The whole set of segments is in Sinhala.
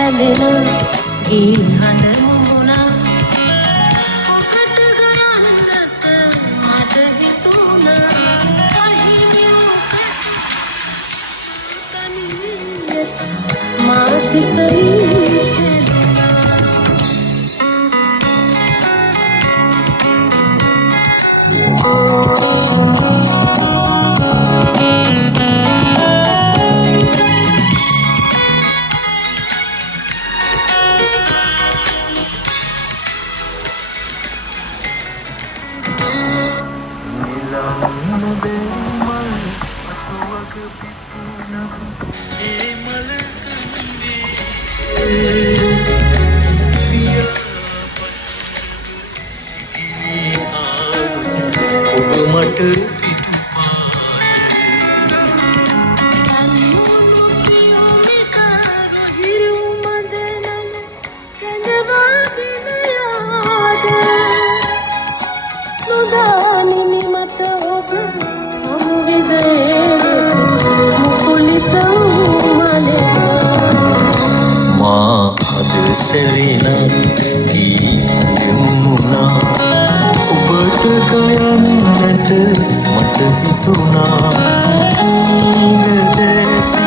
සැලෙන ගී හඬ මුමුණා ඔබට ගයන්නට මට හිතුණා අහිමිව තනියට මා සිතේ සැලුණා Selena di yamuna ඔබට ගයන්නට මට හිතුණා ඊඟ දැසි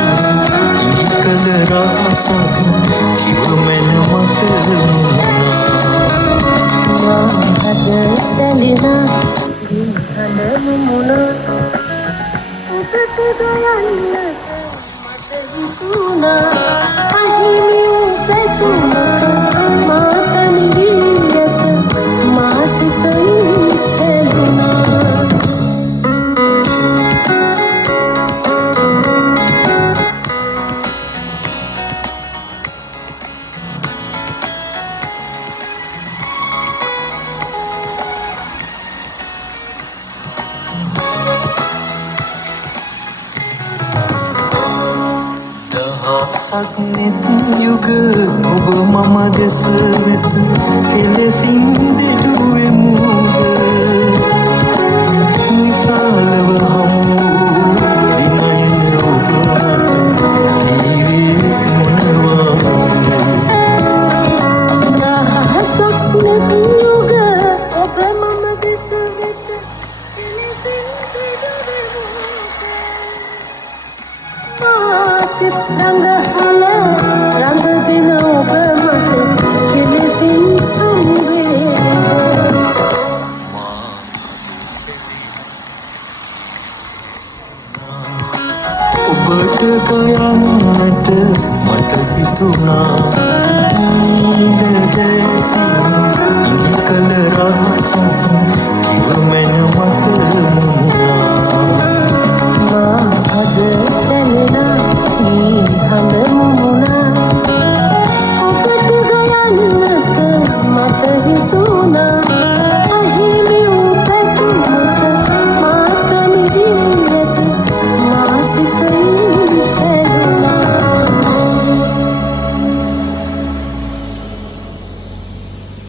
ඉනිකල රහසක් කිවමෙන මට මුණා මාහද සැලෙනා ගී හඬ මුමුණා ඔබට ගයන්නට මට හිතුණා අහිමි පැතුණා සක්නෙත් යුග ඔබ මම දෙස වෙත කෙලෙසින් දෙදුවෙමුද විශාලව හමු දිනයන ඔබ මට කීවේ මොනවාද සක්නෙත් යුග ඔබ මම දෙස වෙත කෙලෙසින් දෙදුවෙමුද සිත් රඟහල රඟ දින ඔබ මට කෙලෙසින් හමුවේ ඔබට ගයන්නට මට හිතුණා ඊඟ දැසි